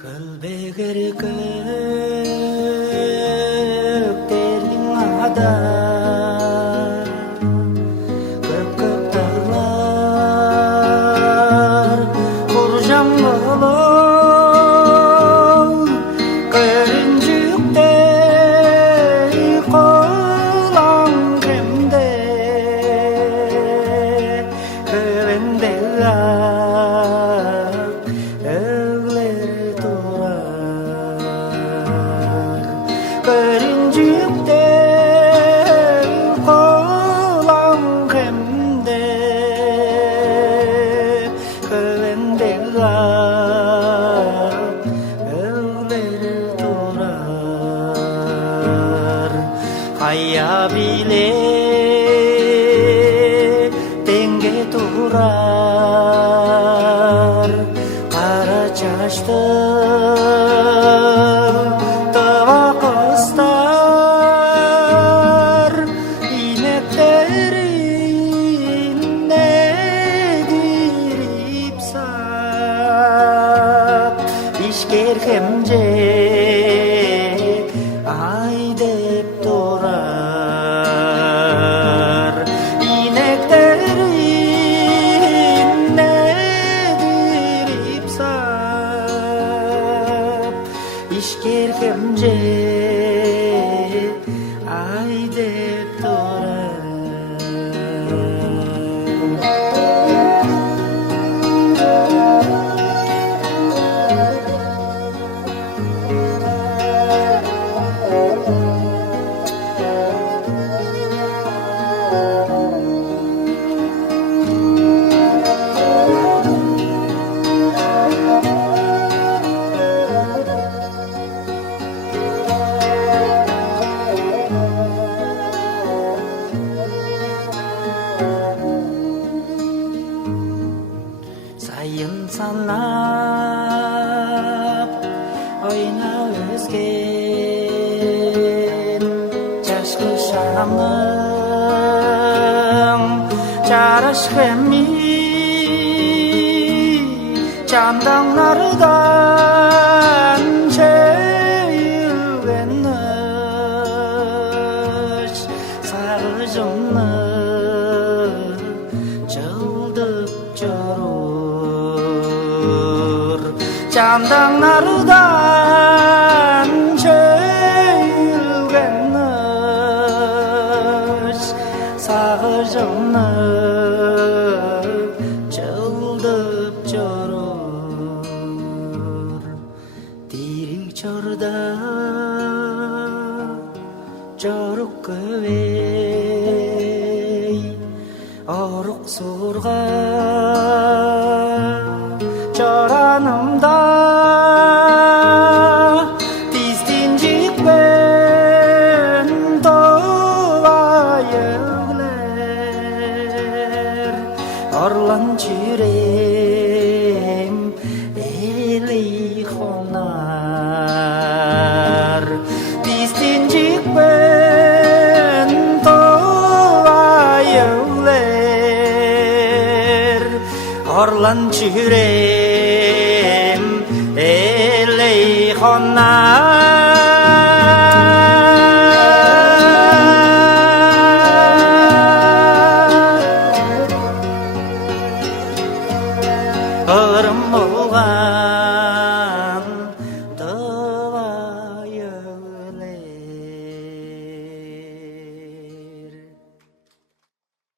Kılbeger köklerin ada köp-köp dağlar kurjam bolop görüncüktey kolan kemde kövende Görüncükte kolan kemde kövende öğleri durar Kaya bile denge durar Kara çaştı Kerkemce ay dep durar İneklerin nedir ipsap İş kerkemce ay dep durar Sayın sanap oyna özgen Çaşkı şamım çaraşkemi Çamdanlardan çeyilgeniş Sarıcımlı çıldıp çorur Çamdanlardan çeyilgeniş Sarıcımlı çıldıp çorur Dirik çorda çoruk kövey Oruk surga çoranımda Distincik ben doğayıgler Orlan çürem eli honar Distincik ben doğayıgler Orlan çürem eli honar Hırım olgan